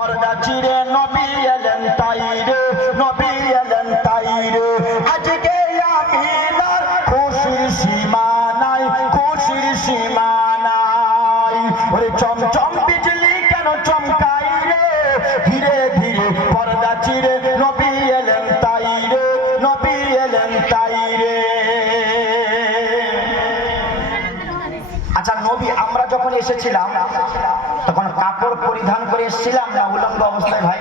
পর্দা চিরে নবী এলেন তাই রে, নবী এলেন তাই রে। আজকে আমিনার খুশির সীমা নাই, খুশির সীমা নাই। ওরে চমচম বিজলি কেন চমকাই রে, ধীরে ধীরে পর্দা চিরে নবী এলেন তাই রে, নবী এলেন তাই রে। আচ্ছা নবী আমরা যখন এসেছিলাম তখন কাপড় পরিধান করে এসেছিলাম না উলঙ্গ অবস্থায়? ভাই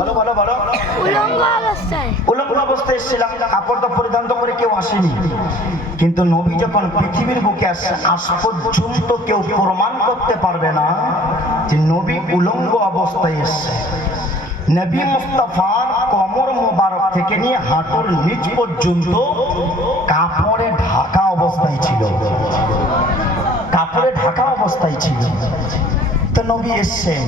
বলো বলো বলো। উলঙ্গ অবস্থায়, উলঙ্গ অবস্থায় এসেছিলাম, কাপড় তো পরিধান তো করে কেউ আসেনি। কিন্তু নবী যখন পৃথিবীর বুকে আসছে আজ পর্যন্ত কেউ প্রমাণ করতে পারবে না যে নবী উলঙ্গ অবস্থায় এসছে। নবী মুস্তাফার কোমর মোবারক থেকে নিয়ে হাঁটুর নিচ পর্যন্ত কাপড়ে ঢাকা অবস্থায় ছিল, কাপড়ে ঢাকা অবস্থায় ছিল। তো নবী এসছেন,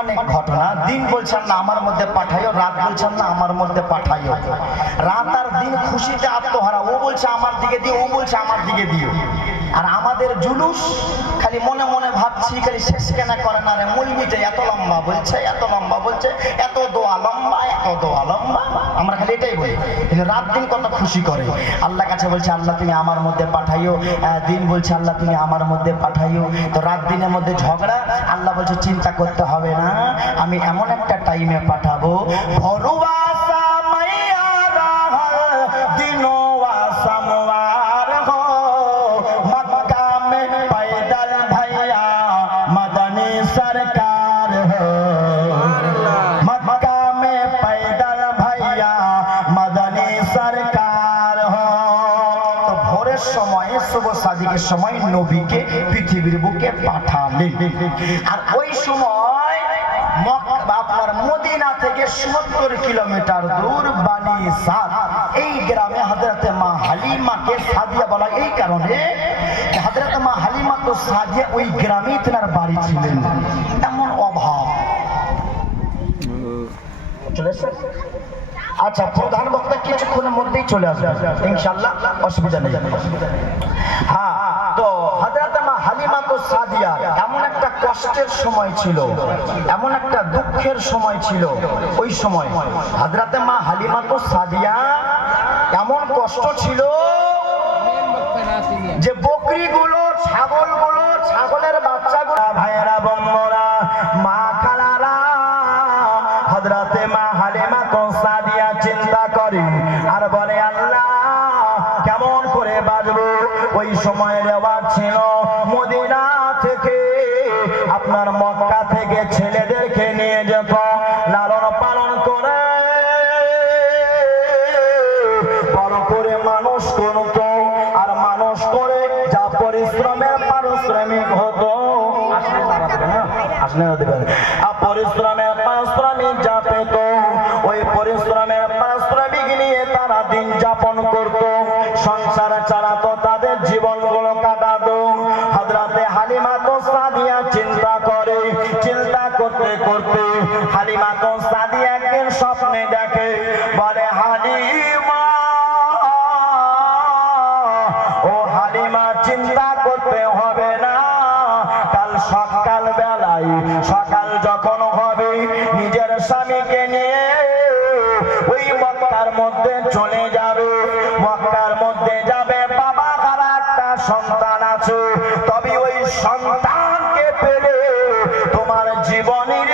অনেক ঘটনা। দিন বলছেন না আমার মধ্যে পাঠাইও, রাত বলছেন না আমার মধ্যে পাঠাইও। রাত আর দিন খুশিতে আত্মহারা, ও বলছে আমার দিকে দিও, ও বলছে আমার দিকে দিও। আর আমাদের জুলুস খালি মনে মনে ভাবছি খালি শেষ কেন করে না রে, মুলবিটা এত লম্বা বলছে, এত লম্বা বলছে, এত দোয়া লম্বা, এত দোয়া লম্বা। আমরা খালি এটাই বলি, কিন্তু রাত দিন কত খুশি করে। আল্লাহ কাছে বলছে আল্লাহ তুমি আমার মধ্যে পাঠাইও, দিন বলছে আল্লাহ তুমি আমার মধ্যে পাঠাইও। তো রাত দিনের মধ্যে ঝগড়া, আল্লাহ বলছে চিন্তা করতে হবে না, আমি এমন একটা টাইমে পাঠাবো ঘরোয়া सरकार हो, मक्का में पैदल भैया मदनी सरकार हो। तो भोरेर समय शुभ सादिकेर समय नबीके पृथिवीर बुके पाठालेन। আর ওই সময় আপনার মদিনা থেকে ৭০ কিলোমিটার দূর বানি সাদ এই গ্রামে হযরতে মা হালিমাকে সাদিয়া বলা এই কারণে হযরতে মা হালিমা তো সাদিয়া ওই গ্রামেই তার বাড়ি ছিলেন। এমন অভাব। আচ্ছা প্রধান বক্তা কিছুক্ষণের মধ্যেই চলে আসবে ইনশাআল্লাহ, অসুবিধা নেই। হ্যাঁ, তো হযরতে মা হালিমা তো সাদিয়া এমন একটা কষ্টের সময় ছিল, এমন একটা দুঃখের সময় ছিল। ওই সময় হযরতে মা হালিমা তো সাদিয়া এমন কষ্ট ছিল যে বকরিগুলো, ছাগলগুলো, ছাগলের বাচ্চাগুলো, ভাইয়েরা বোনেরা, মা খালারা, হযরতে মা হালিমা তো সাদিয়া চিন্তা করে আর বলে আল্লাহ কেমন করে বাঁচবো। ওই সময়ের রেওয়াজ ছিল মদিনা থেকে আপনার মক্কা থেকে ছেলেদেরকে নিয়ে যেত, লালন পালন করে বড় করে মানুষ করতো। আর মানুষ করে যা পরিশ্রমের পারিশ্রমিক হতো, পরিশ্রমের পারিশ্রমিক যা পেত, ওই পরিশ্রমের পারিশ্রমিক নিয়ে তারা দিন যাপন করত, সংসার চালাতো, তাদের জীবনগুলো কাটাতো। হযরতে হালিমা তো সাদিয়া চিন্তা করে, চিন্তা করতে করতে হালিমা তো সাদিয়া একদিন স্বপ্নে দেখে, বলে হালিমা, ও হালিমা চিন্তা করতে হবে না, কাল সকাল বেলায়, সকাল যখন হবে নিজের স্বামীকে নিয়ে ওই মক্কার মধ্যে চলে যাবে, মক্কার মধ্যে যাবে। বাবা আর একটা সন্তান আছে, তবে ওই সন্তানকে পেলে তোমার জীবনের